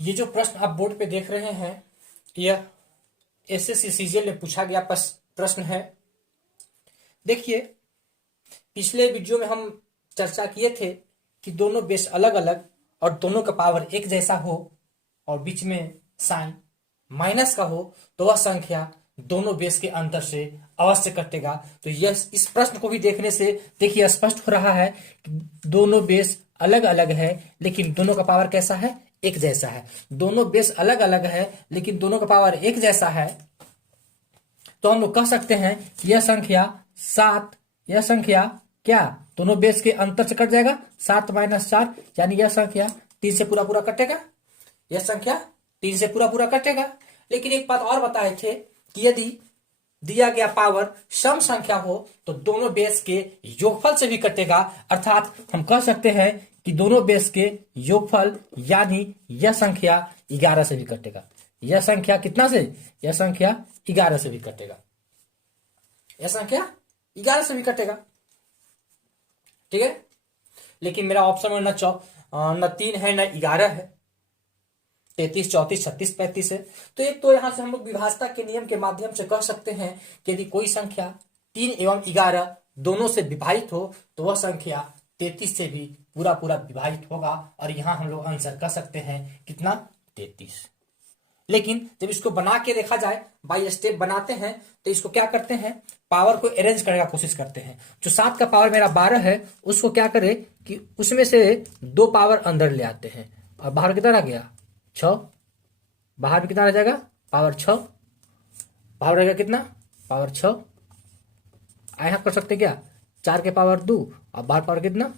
ये जो प्रश्न आप बोर्ड पे देख रहे हैं, यह एसएससी सीजीएल में पूछा गया प्रश्न है। देखिए, पिछले वीडियो में हम चर्चा किए थे कि दोनों बेस अलग अलग और दोनों का पावर एक जैसा हो और बीच में साइन माइनस का हो तो वह संख्या दोनों बेस के अंतर से अवश्य कटेगा। तो यह इस प्रश्न को भी देखने से देखिए स्पष्ट हो रहा है कि दोनों बेस अलग अलग है लेकिन दोनों का पावर कैसा है, एक जैसा है। दोनों बेस अलग अलग है लेकिन दोनों का पावर एक जैसा है, तो हम लोग कह सकते हैं कि यह संख्या 7, यह संख्या क्या दोनों बेस के अंतर से कट जाएगा, 7 - 4, यानी यह संख्या 3 से पूरा पूरा कटेगा, यह संख्या 3 से पूरा पूरा कटेगा। लेकिन एक बात और बताए थे कि यदि दिया गया पावर सम संख्या हो तो दोनों बेस के योगफल से भी कटेगा, अर्थात हम कह सकते हैं कि दोनों बेस के योगफल यानी यह संख्या 11 से भी कटेगा। यह संख्या कितना से, यह संख्या 11 से भी कटेगा, यह संख्या 11 से भी कटेगा। ठीक है, लेकिन मेरा ऑप्शन में न 3 है न 11 है, 33, 34, 36, 35 है। तो एक तो यहां से हम लोग विभाजता के नियम के माध्यम से कह सकते हैं कि यदि कोई संख्या 3 एवं 11 दोनों से विभाजित हो तो वह संख्या 33 से भी पूरा पूरा विभाजित होगा, और यहां हम लोग आंसर कर सकते हैं कितना, 33। लेकिन जब इसको बना के देखा जाए, बाई स्टेप बनाते हैं, तो इसको क्या करते हैं, पावर को अरेंज करने का कोशिश करते हैं। जो 7 का पावर मेरा 12 है उसको क्या करे कि उसमें से 2 पावर अंदर ले आते हैं, और बाहर कितना रह गया, 6। बाहर में कितना रह जाएगा, पावर 6, बाहर रहेगा कितना, पावर 6। यहां कर सकते क्या, 4 के पावर 2 और बाहर पावर कितना,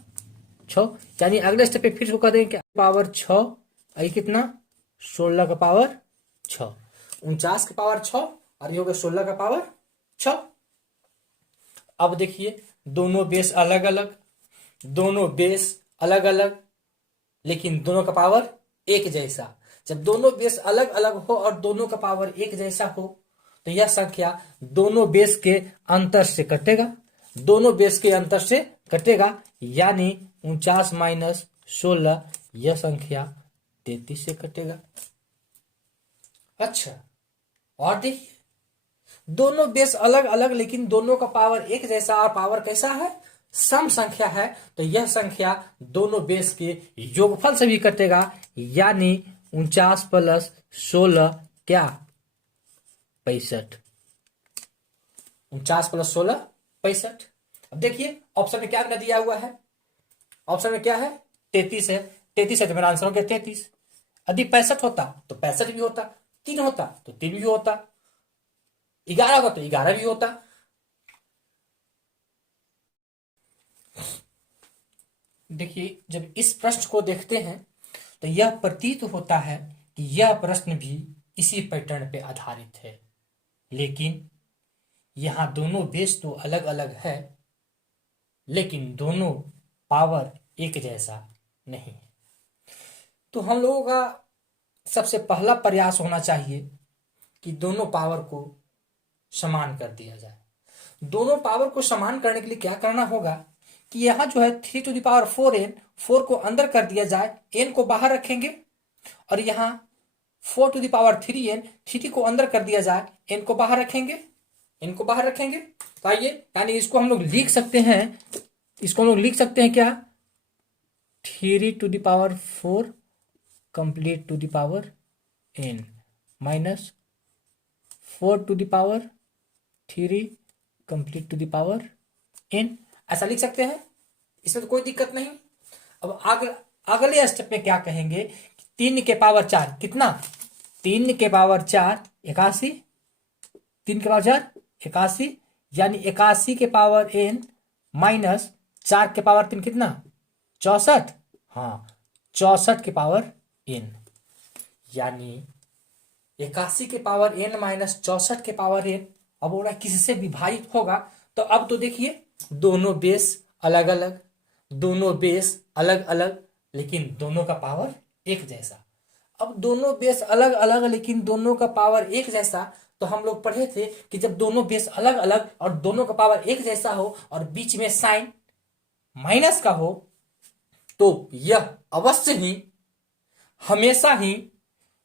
6। यानी अगले स्टेप पे फिर से कह देंगे क्या, पावर 6 आई कितना, 16 का पावर 6, 49 का पावर 6 और ये हो गया 16 का पावर 6। अब देखिए, दोनों बेस अलग अलग, दोनों बेस अलग अलग लेकिन दोनों का पावर एक जैसा। जब दोनों बेस अलग अलग हो और दोनों का पावर एक जैसा हो तो यह संख्या दोनों बेस के अंतर से कटेगा, दोनों बेस के अंतर से कटेगा, यानी 49 - 16 यह संख्या 33 से कटेगा। अच्छा, और देखिए, दोनों बेस अलग अलग लेकिन दोनों का पावर एक जैसा, और पावर कैसा है, सम संख्या है, तो यह संख्या दोनों बेस के योगफल से भी कटेगा, यानी 49 + 16 क्या, 65। 49 + 16 65। अब देखिए ऑप्शन में क्या दिया हुआ है, ऑप्शन में क्या है, 33 है, 33 है तो मेरा आंसर हो गया 33। यदि 65 होता तो 65 भी होता, 3 होता तो 3 भी होता, 11 होता तो 11 भी होता। देखिए, जब इस प्रश्न को देखते हैं तो यह प्रतीत होता है कि यह प्रश्न भी इसी पैटर्न पे आधारित है, लेकिन यहां दोनों बेस तो अलग अलग है लेकिन दोनों पावर एक जैसा नहीं है। तो हम लोगों का सबसे पहला प्रयास होना चाहिए कि दोनों पावर को समान कर दिया जाए। दोनों पावर को समान करने के लिए क्या करना होगा कि यहां जो है 3⁴n, 4 को अंदर कर दिया जाए, n को बाहर रखेंगे, और यहां 4⁻3n, 3 को अंदर कर दिया जाए, n को बाहर रखेंगे, n को बाहर रखेंगे। तो आइए, यानी इसको हम लोग लिख सकते हैं, इसको हम लोग लिख सकते हैं क्या, 3⁴ complete to the power n minus 4⁻3 complete to the power n, ऐसा लिख सकते हैं, इसमें तो कोई दिक्कत नहीं। अब अगले स्टेप में क्या कहेंगे, 3 के पावर 4 कितना, 3 के पावर 4 81, 3 के पावर 4 81, यानी 81 के पावर n माइनस 4 के पावर 3 कितना, 64, हाँ 64 के पावर n, यानी 81 के पावर n माइनस 64 के पावर n। अब बोला किससे विभाजित होगा, तो अब तो देखिए दोनों बेस अलग अलग, दोनों बेस अलग अलग लेकिन दोनों का पावर एक जैसा। अब दोनों बेस अलग अलग लेकिन दोनों का पावर एक जैसा, तो हम लोग पढ़े थे कि जब दोनों बेस अलग अलग और दोनों का पावर एक जैसा हो और बीच में साइन माइनस का हो तो यह अवश्य ही हमेशा ही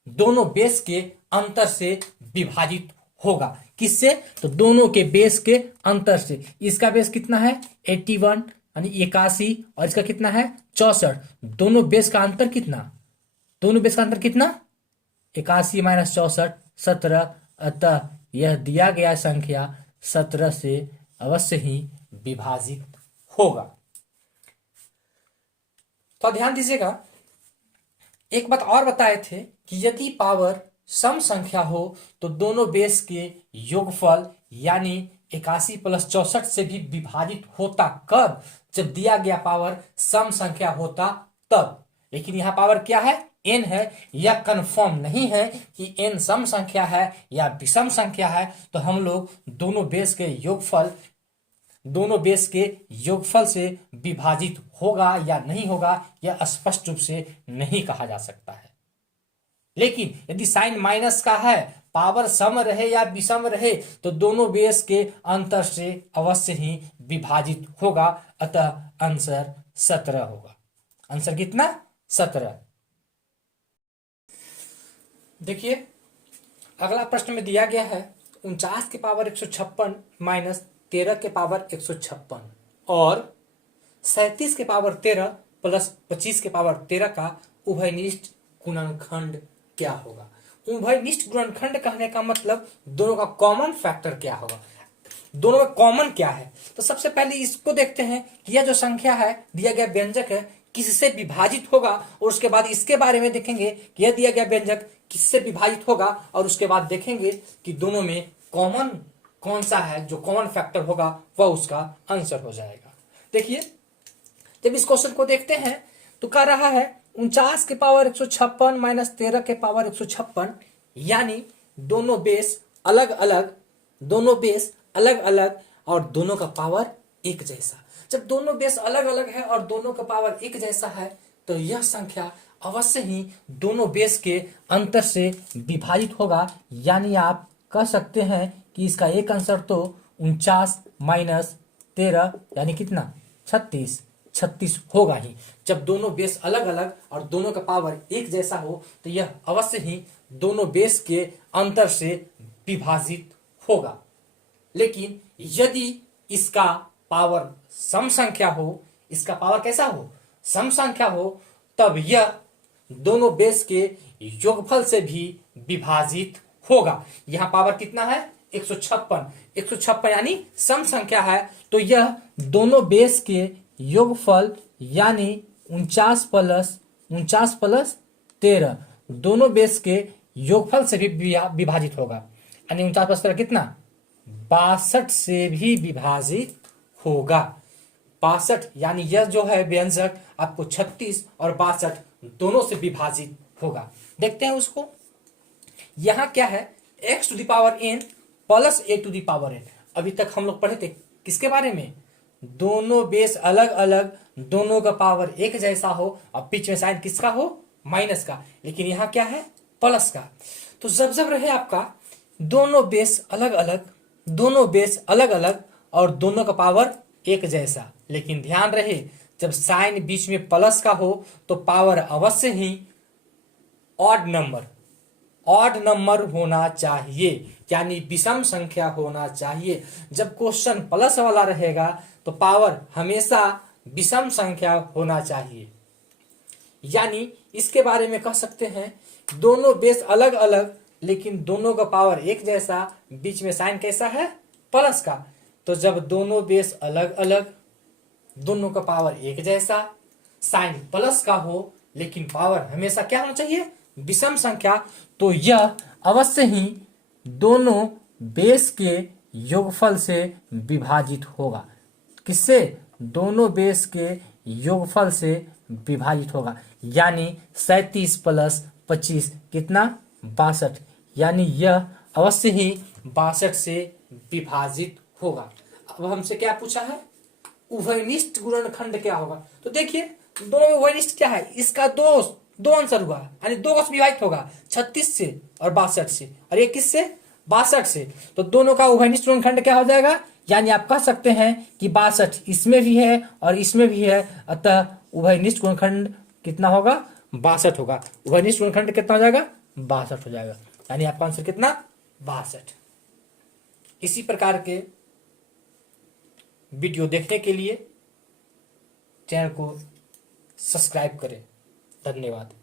दोनों बेस के अंतर से विभाजित होगा। किससे? तो दोनों के बेस के अंतर से। इसका बेस कितना है? 81 यानी 81, और इसका कितना है? 64। दोनों बेस का अंतर कितना? दोनों बेस का अंतर कितना? 81 माइनस 64 17। अतः यह दिया गया संख्या 17 से अवश्य ही विभाजित होगा। तो ध्यान दीजिएगा, एक बात और बताए थे कि यदि पावर सम संख्या हो तो दोनों बेस के योगफल यानी 81 प्लस 64 से भी विभाजित होता। कब? जब दिया गया पावर सम संख्या होता तब। लेकिन यहां पावर क्या है? n है। यह कंफर्म नहीं है कि n सम संख्या है या विषम संख्या है, तो हम लोग दोनों बेस के योगफल से विभाजित होगा या नहीं होगा, यह स्पष्ट रूप से नहीं कहा जा सकता है। लेकिन यदि साइन माइनस का है, पावर सम रहे या विषम रहे, तो दोनों बेस के अंतर से अवश्य ही विभाजित होगा। अतः आंसर 17 होगा। आंसर कितना? 17। देखिए, अगला प्रश्न में दिया गया है 49 के पावर 156 माइनस 13 के पावर 156 और 37 के पावर 13 प्लस 25 के पावर 13 का उभयनिष्ठ गुणनखंड क्या होगा? उभयनिष्ठ गुणनखंड कहने का मतलब दोनों का कॉमन फैक्टर क्या होगा, दोनों में कॉमन क्या है। तो सबसे पहले इसको देखते हैं कि यह जो संख्या है, दिया गया व्यंजक है, किससे विभाजित होगा, और उसके बाद इसके बारे में देखेंगे कि यह दिया गया व्यंजक किससे विभाजित होगा, और उसके बाद देखेंगे कि दोनों में कॉमन कौन सा है, जो कॉमन फैक्टर होगा वह उसका आंसर हो जाएगा। देखिए, जब इस क्वेश्चन को देखते हैं तो कह रहा है 49 के पावर 156 माइनस 13 के पावर 156, यानी दोनों बेस अलग अलग और दोनों का पावर एक जैसा। जब दोनों बेस अलग अलग है और दोनों का पावर एक जैसा है, तो यह संख्या अवश्य ही दोनों बेस के अंतर से विभाजित होगा। यानी आप कह सकते हैं कि इसका एक आंसर तो 49 माइनस 13 यानी कितना? 36 होगा ही। जब दोनों बेस अलग अलग और दोनों का पावर एक जैसा हो, तो यह अवश्य ही दोनों बेस के अंतर से विभाजित होगा। लेकिन यदि इसका पावर सम संख्या हो, इसका पावर कैसा हो? सम संख्या हो, तब यह दोनों बेस के योगफल से भी विभाजित होगा। यहां पावर कितना है? 156 यानी सम संख्या है, तो यह दोनों बेस के योगफल यानी 49 प्लस 13 दोनों बेस के योगफल से भी विभाजित होगा। यानी 49 प्लस 13 कितना? 62 से भी विभाजित होगा। 62 यानी यह जो है व्यंजक आपको 36 और 62 दोनों से विभाजित होगा। देखते हैं उसको। यहां क्या है? x to the power n plus a to the power n। अभी तक हम लोग पढ़े थे किसके बारे में? दोनों बेस अलग अलग, दोनों का पावर एक जैसा हो, और बीच में साइन किसका हो? माइनस का। लेकिन यहां क्या है? प्लस का। तो जब रहे आपका दोनों बेस अलग अलग और दोनों का पावर एक जैसा, लेकिन ध्यान रहे जब साइन बीच में प्लस का हो तो पावर अवश्य ही ऑड नंबर होना चाहिए, यानी विषम संख्या होना चाहिए। जब क्वेश्चन प्लस वाला रहेगा तो पावर हमेशा विषम संख्या होना चाहिए। यानी इसके बारे में कह सकते हैं दोनों बेस अलग अलग लेकिन दोनों का पावर एक जैसा, बीच में साइन कैसा है? प्लस का। तो जब दोनों बेस अलग अलग, दोनों का पावर एक जैसा, साइन प्लस का हो, लेकिन पावर हमेशा क्या होना चाहिए? विषम संख्या, तो यह अवश्य ही दोनों बेस के योगफल से विभाजित होगा। किससे? दोनों बेस के योगफल से विभाजित होगा। यानी 37 प्लस 25 कितना? 62। यानी यह अवश्य ही 62 से विभाजित होगा। अब हमसे क्या पूछा है? उभयनिष्ठ गुणनखंड क्या होगा? तो देखिए दोनों में उभयनिष्ठ क्या है? इसका दो आंसर हुआ, यानी दो का विभाजित होगा 36 से और 62 से, और ये किससे? 62 से। तो दोनों का उभयनिष्ठ गुणनखंड क्या हो जाएगा? यानी आप कह सकते हैं कि 62 इसमें भी है और इसमें भी है, अतः उभयनिष्ठ गुणनखंड कितना होगा? 62 होगा। उभयनिष्ठ गुणनखंड कितना हो जाएगा? 62 हो जाएगा, यानी आपका आंसर कितना 62। इसी प्रकार के वीडियो देखने के लिए चैनल को सब्सक्राइब करें। धन्यवाद।